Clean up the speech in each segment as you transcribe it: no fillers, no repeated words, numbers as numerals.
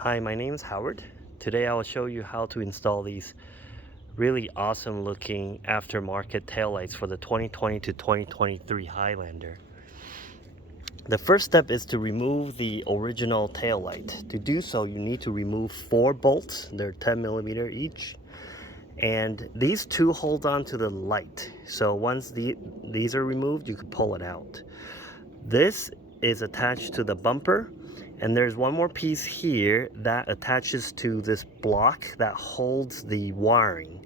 Hi, my name is Howard. Today I will show you how to install these really awesome looking aftermarket taillights for the 2020 to 2023 Highlander. The first step is to remove the original taillight. To do so, you need to remove 4 bolts. They're 10mm each. And these two hold on to the light. So once these are removed, you can pull it out. This is attached to the bumper, and there's one more piece here that attaches to this block that holds the wiring.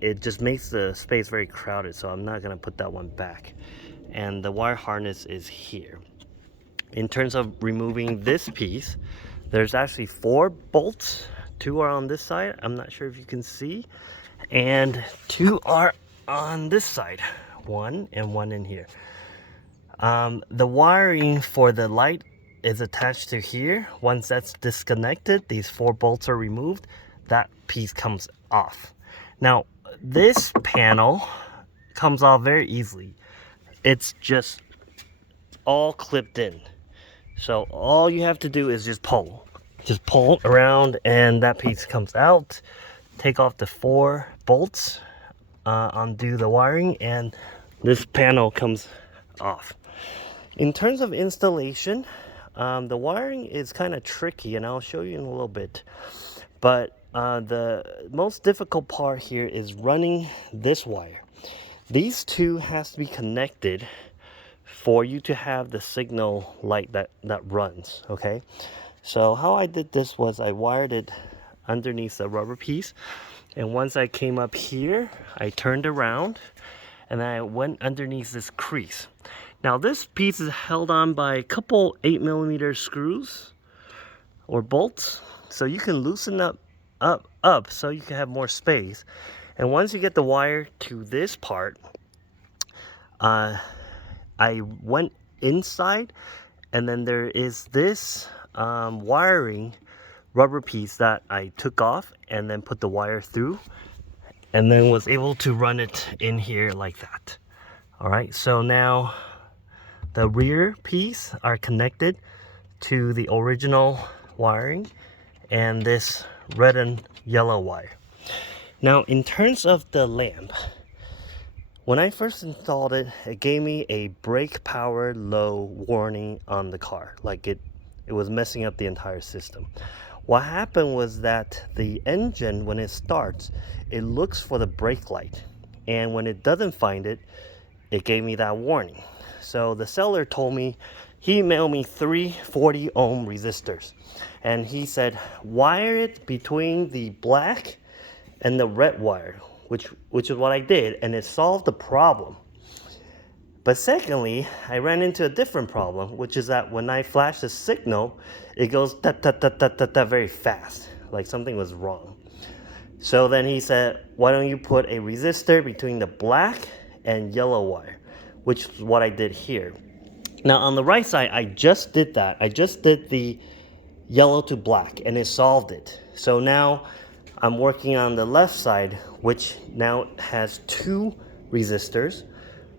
It just makes the space very crowded, so I'm not going to put that one back. And the wire harness is here. In terms of removing this piece, there's actually 4 bolts. 2 are on this side, I'm not sure if you can see, and 2 are on this side, 1 and 1 in here. The wiring for the light is attached to here. Once that's disconnected, these 4 bolts are removed, that piece comes off. Now, this panel comes off very easily. It's just all clipped in. So all you have to do is just pull. Just pull around and that piece comes out. Take off the 4 bolts, undo the wiring, and this panel comes off. In terms of installation, the wiring is kind of tricky, and I'll show you in a little bit. But the most difficult part here is running this wire. These two has to be connected for you to have the signal light that runs, okay? So how I did this was I wired it underneath the rubber piece, and once I came up here, I turned around and then I went underneath this crease. Now this piece is held on by a couple 8mm screws or bolts, so you can loosen up so you can have more space. And once you get the wire to this part, I went inside, and then there is this wiring rubber piece that I took off and then put the wire through, and then was able to run it in here like that. All right, so now the rear piece are connected to the original wiring and this red and yellow wire. Now, in terms of the lamp, when I first installed it, it gave me a brake power low warning on the car. Like it was messing up the entire system. What happened was that the engine, when it starts, it looks for the brake light. And when it doesn't find it, it gave me that warning. So the seller told me, he emailed me 3 40 ohm resistors. And he said, wire it between the black and the red wire, which is what I did, and it solved the problem. But secondly, I ran into a different problem, which is that when I flash the signal, it goes da very fast, like something was wrong. So then he said, why don't you put a resistor between the black and yellow wire, which is what I did here. Now on the right side, I just did that. I just did the yellow to black, and it solved it. So now I'm working on the left side, which now has 2 resistors.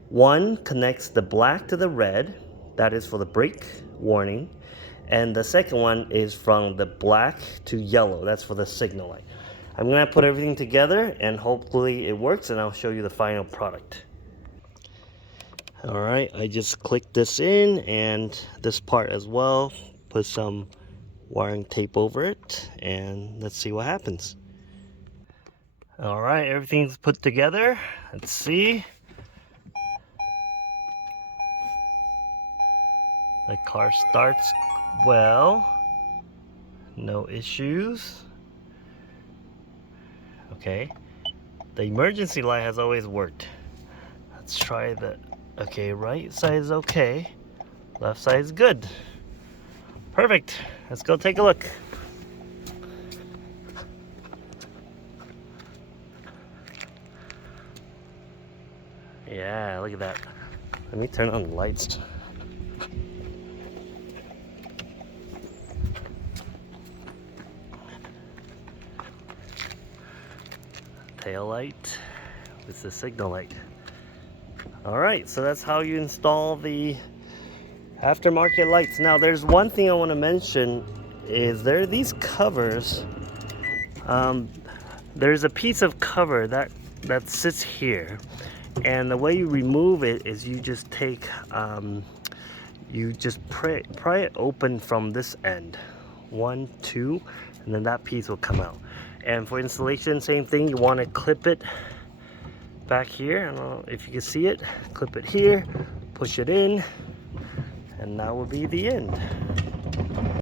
One connects the black to the red, that is for the brake warning, and the second one is from the black to yellow, that's for the signal light. I'm gonna put everything together and hopefully it works, and I'll show you the final product. All right, I just clicked this in and this part as well, put some wiring tape over it, and let's see what happens. All right, everything's put together. Let's see. The car starts well. No issues. Okay. The emergency light has always worked. Let's try the... Okay, right side is okay. Left side is good. Perfect. Let's go take a look. Yeah, look at that. Let me turn on the lights. Tail light with the signal light. All right, so that's how you install the aftermarket lights. Now, there's one thing I want to mention is there are these covers. There's a piece of cover that sits here, and the way you remove it is you just take you just pry it open from this end, 1, 2, and then that piece will come out. And for installation, same thing, you want to clip it back here. I don't know if you can see it. Clip it here, push it in, and that will be the end.